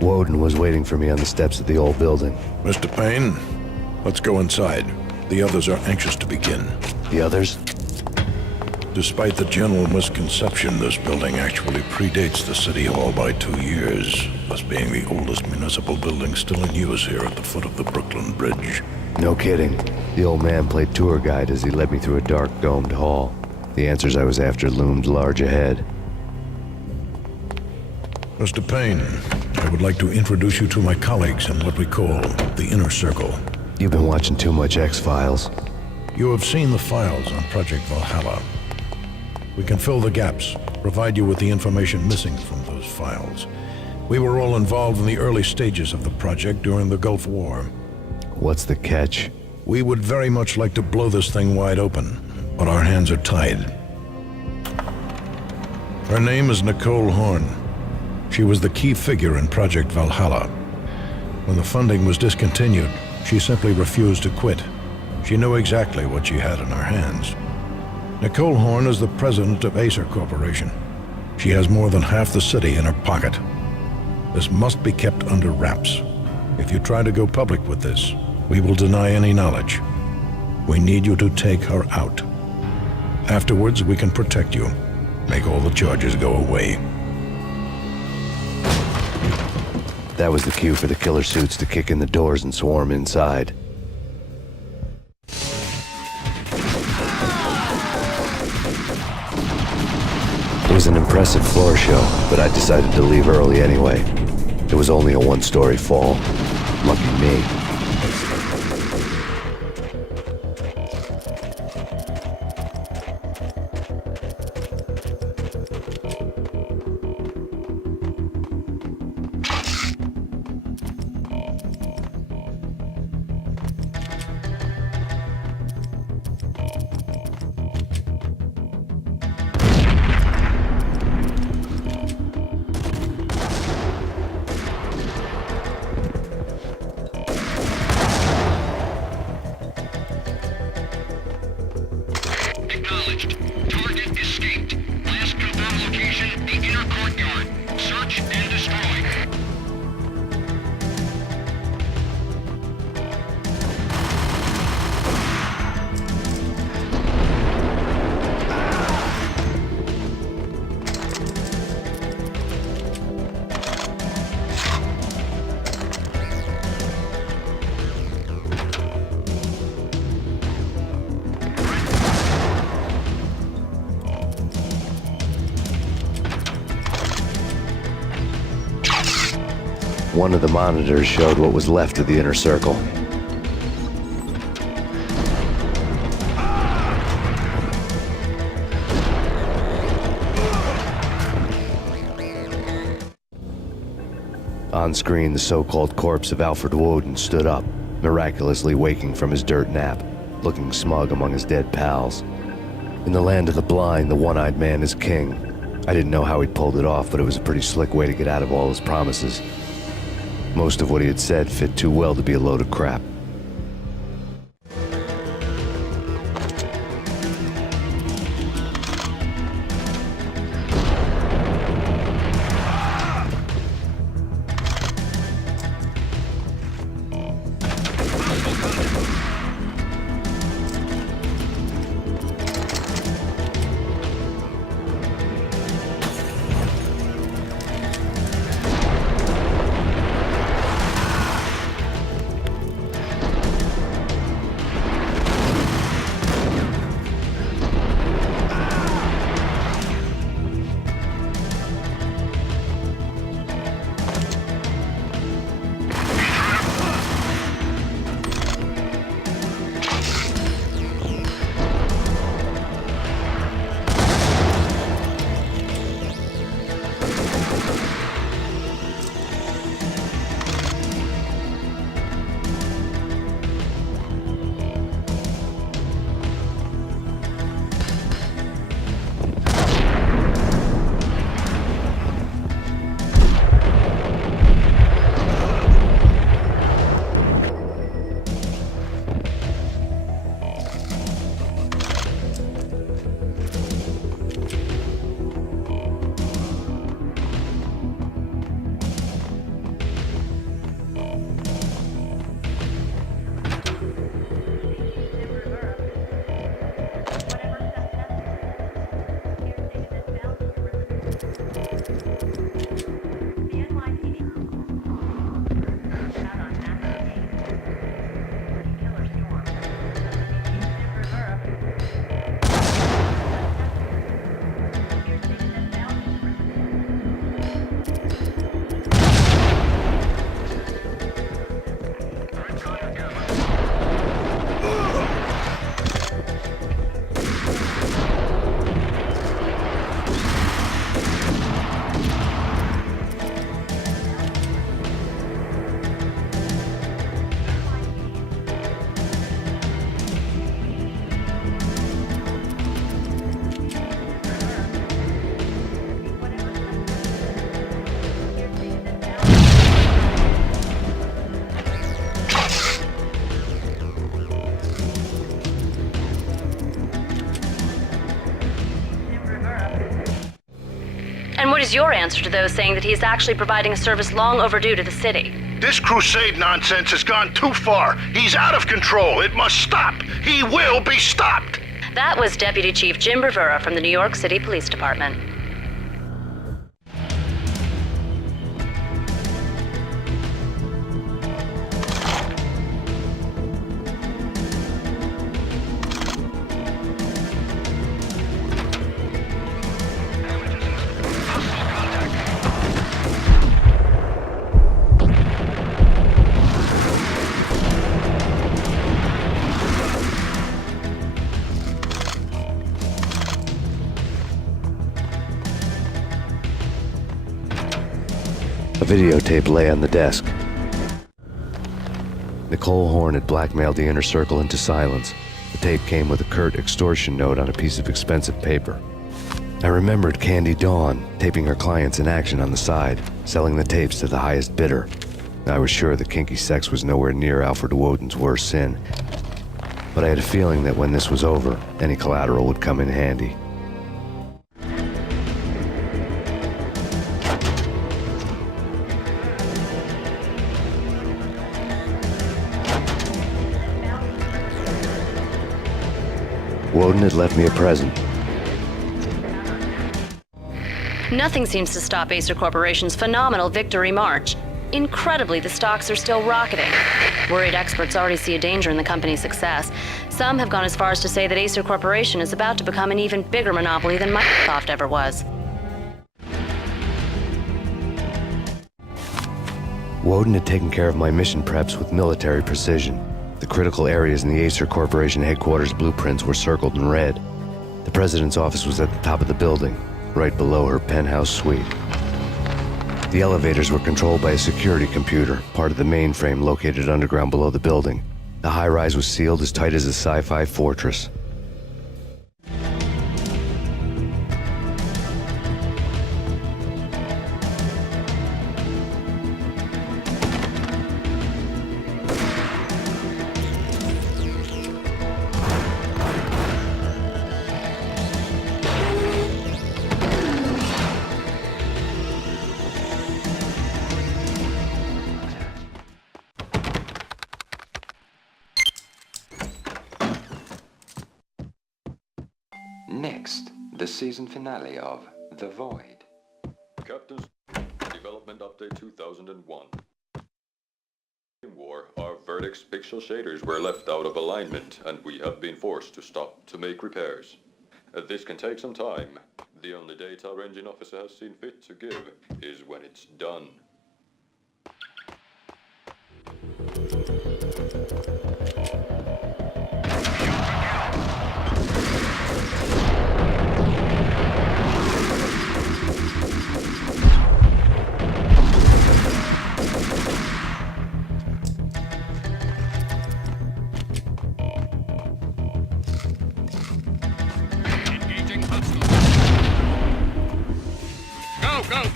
Woden was waiting for me on the steps of the old building. Mr. Payne, let's go inside. The others are anxious to begin. The others? Despite the general misconception, this building actually predates the City Hall by 2 years, thus being the oldest municipal building still in use here at the foot of the Brooklyn Bridge. No kidding. The old man played tour guide as he led me through a dark, domed hall. The answers I was after loomed large ahead. Mr. Payne, I would like to introduce you to my colleagues in what we call the Inner Circle. You've been watching too much X-Files. You have seen the files on Project Valhalla. We can fill the gaps, provide you with the information missing from those files. We were all involved in the early stages of the project during the Gulf War. What's the catch? We would very much like to blow this thing wide open, but our hands are tied. Her name is Nicole Horn. She was the key figure in Project Valhalla. When the funding was discontinued, she simply refused to quit. She knew exactly what she had in her hands. Nicole Horn is the president of Acer Corporation. She has more than half the city in her pocket. This must be kept under wraps. If you try to go public with this, we will deny any knowledge. We need you to take her out. Afterwards, we can protect you, make all the charges go away. That was the cue for the killer suits to kick in the doors and swarm inside. It was an impressive floor show, but I decided to leave early anyway. It was only a one-story fall. Lucky me. One of the monitors showed what was left of the inner circle. On screen, the so-called corpse of Alfred Woden stood up, miraculously waking from his dirt nap, looking smug among his dead pals. In the land of the blind, the one-eyed man is king. I didn't know how he'd pulled it off, but it was a pretty slick way to get out of all his promises. Most of what he had said fit too well to be a load of crap. And what is your answer to those saying that he is actually providing a service long overdue to the city? This crusade nonsense has gone too far. He's out of control. It must stop. He will be stopped. That was Deputy Chief Jim Rivera from the New York City Police Department. A videotape lay on the desk. Nicole Horn had blackmailed the inner circle into silence. The tape came with a curt extortion note on a piece of expensive paper. I remembered Candy Dawn taping her clients in action on the side, selling the tapes to the highest bidder. I was sure that kinky sex was nowhere near Alfred Woden's worst sin, but I had a feeling that when this was over, any collateral would come in handy. Woden had left me a present. Nothing seems to stop Acer Corporation's phenomenal victory march. Incredibly, the stocks are still rocketing. Worried experts already see a danger in the company's success. Some have gone as far as to say that Acer Corporation is about to become an even bigger monopoly than Microsoft ever was. Woden had taken care of my mission preps with military precision. The critical areas in the Acer Corporation headquarters blueprints were circled in red. The president's office was at the top of the building, right below her penthouse suite. The elevators were controlled by a security computer, part of the mainframe located underground below the building. The high-rise was sealed as tight as a sci-fi fortress. Next, the season finale of The Void. Captain's Development Update 2001. In war, our verdict's pixel shaders were left out of alignment, and we have been forced to stop to make repairs. This can take some time. The only date our engine officer has seen fit to give is when it's done.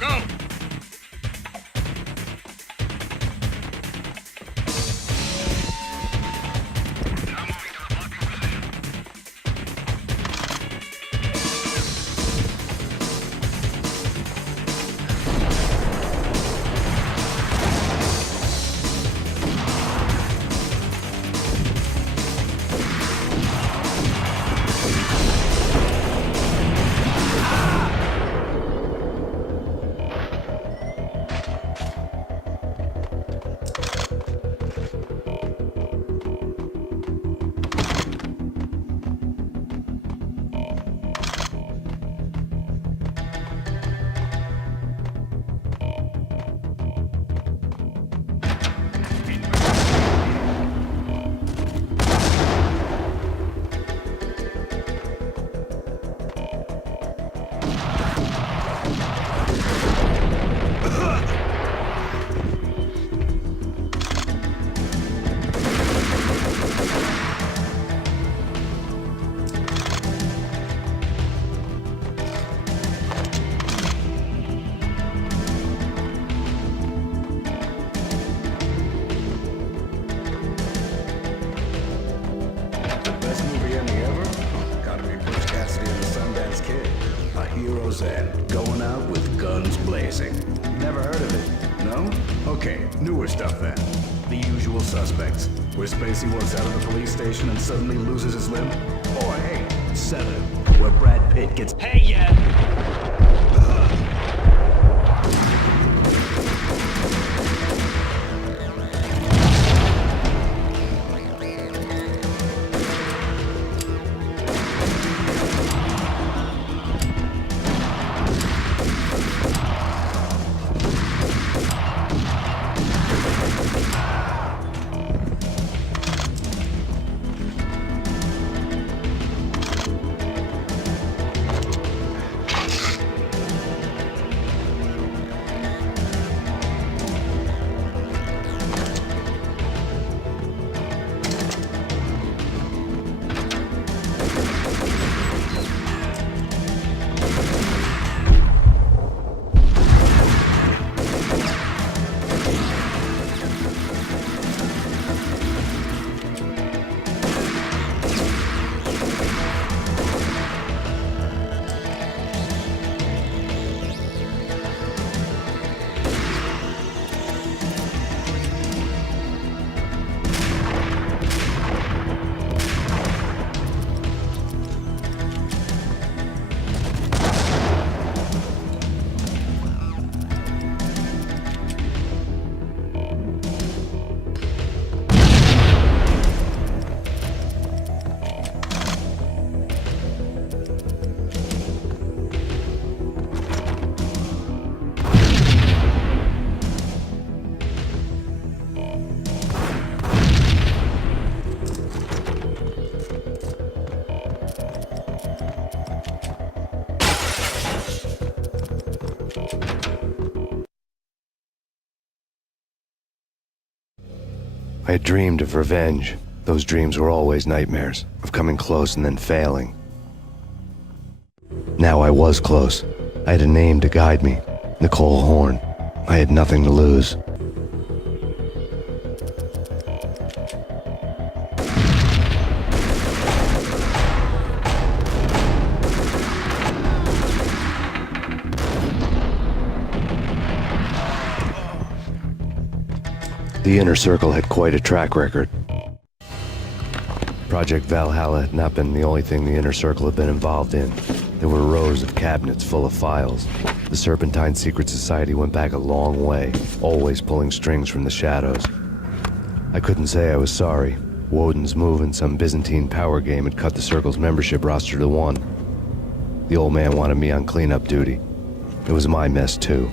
Go! racing? Never heard of it. No? Okay, newer stuff then. The usual suspects, where Spacey walks out of the police station and suddenly loses his limb. Or hey, 7, where Brad Pitt gets... Hey, yeah! I had dreamed of revenge. Those dreams were always nightmares, of coming close and then failing. Now I was close. I had a name to guide me, Nicole Horn. I had nothing to lose. The Inner Circle had quite a track record. Project Valhalla had not been the only thing the Inner Circle had been involved in. There were rows of cabinets full of files. The Serpentine Secret Society went back a long way, always pulling strings from the shadows. I couldn't say I was sorry. Woden's move in some Byzantine power game had cut the Circle's membership roster to 1. The old man wanted me on cleanup duty. It was my mess too.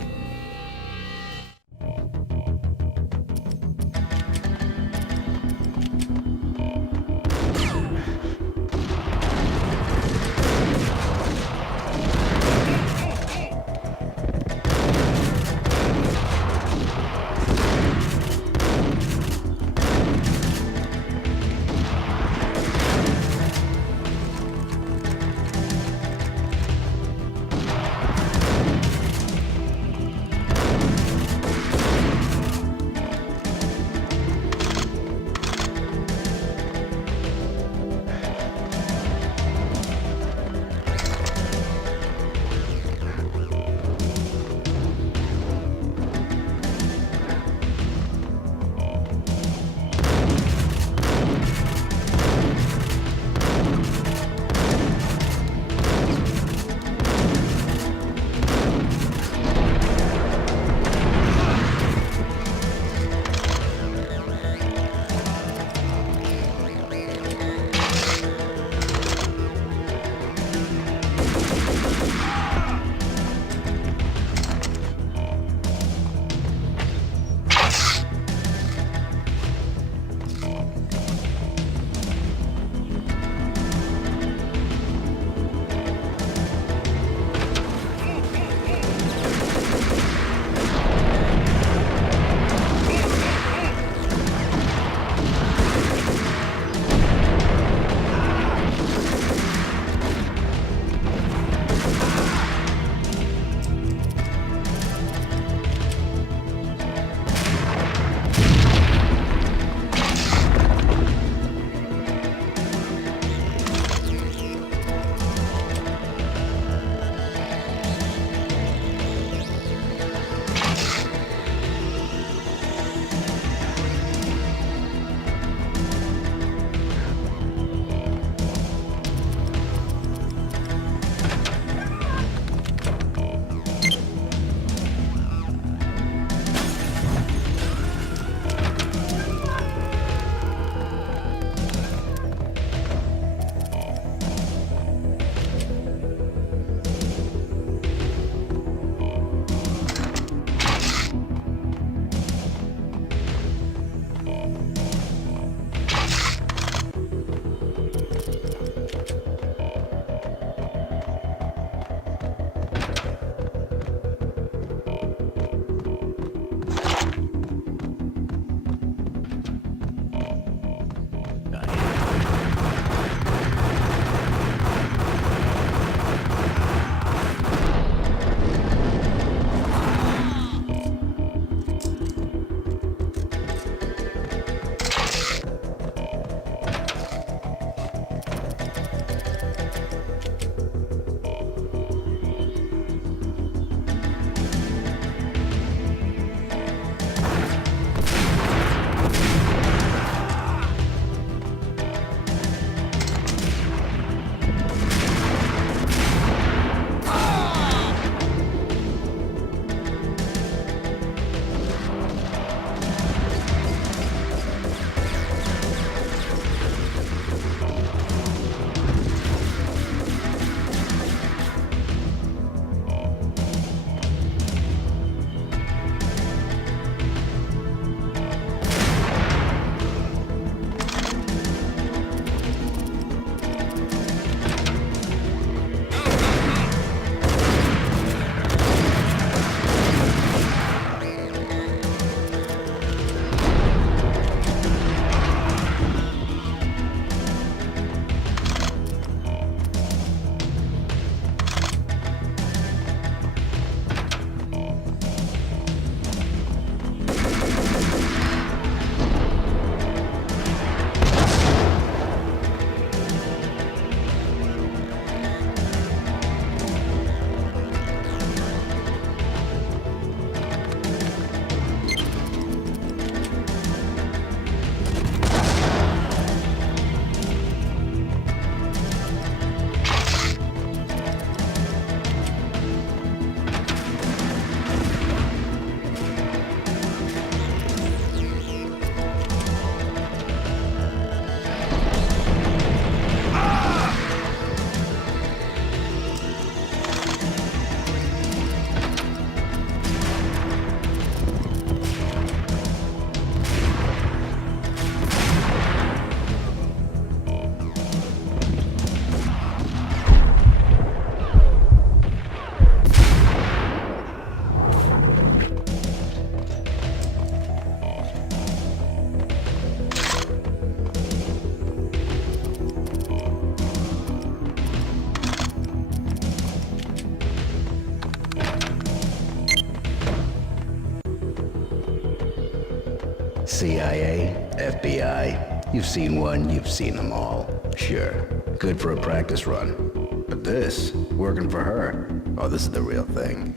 CIA, FBI, you've seen one, you've seen them all. Sure, good for a practice run. But this, working for her, oh, this is the real thing.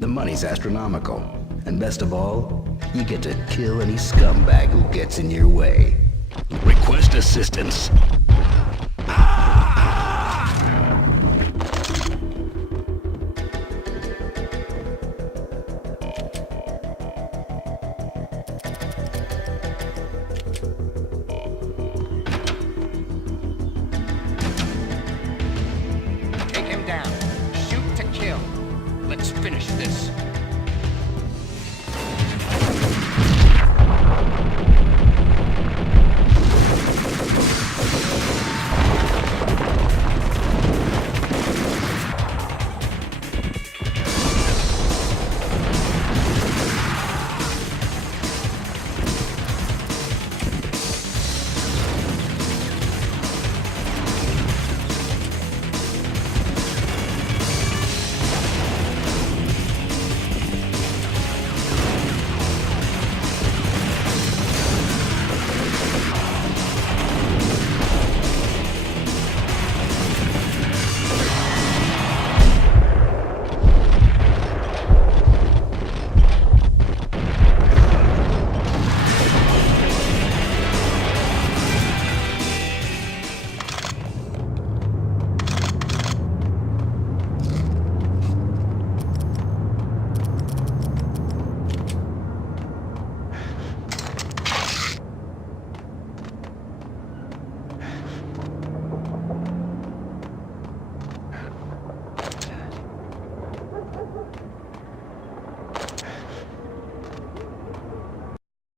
The money's astronomical. And best of all, you get to kill any scumbag who gets in your way. Request assistance. Take him down. Shoot to kill. Let's finish this.